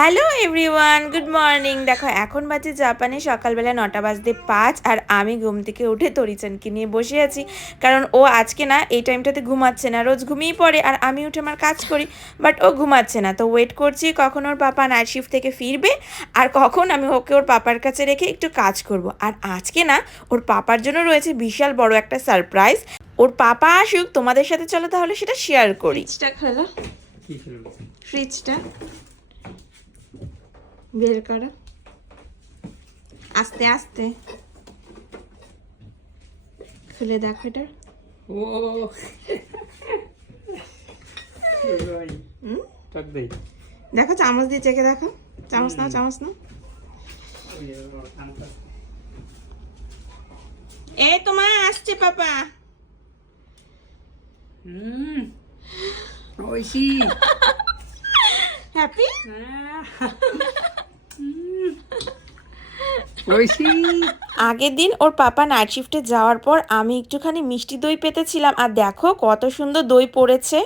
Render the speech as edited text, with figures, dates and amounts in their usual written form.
Hello everyone, good morning. দেখো এখন বাজে জাপানে সকালবেলা 9টা বাজতে 5, আর আমি ঘুম থেকে উঠে তরিচানকে নিয়ে বসে আছি। কারণ ও আজকে না এই টাইমটাতে ঘুমাচ্ছে না, রোজ ঘুমিয়ে পড়ে আর আমি উঠে আমার কাজ করি, বাট ও ঘুমাচ্ছে না। তো ওয়েট করছি কখন ওর পাপা নাইট শিফট থেকে ফিরবে আর কখন আমি ওকে ওর পাপার কাছে রেখে একটু কাজ করব। আর আজকে না ওর পাপার জন্য রয়েছে বিশাল বড় একটা সারপ্রাইজ। ওর পাপা আসুক, তোমাদের সাথে চলো তাহলে সেটা শেয়ার করি। ফ্রিজটা খোলো, ফ্রিজটা বের করো আস্তে আস্তে, খুলে দেখো এটা। ও টক দই দেখো চামচ দিয়ে চেখে দেখো। চামচ নাও, চামচ নাও। এই তোমার আসছে পাপা। ওইসি হ্যাপি। ওইসি আগের দিন ওর পাপা নাইট শিফটে যাওয়ার পর আমি একটুখানি মিষ্টি দই পেতেছিলাম, আর দেখো কত সুন্দর দই পড়েছে।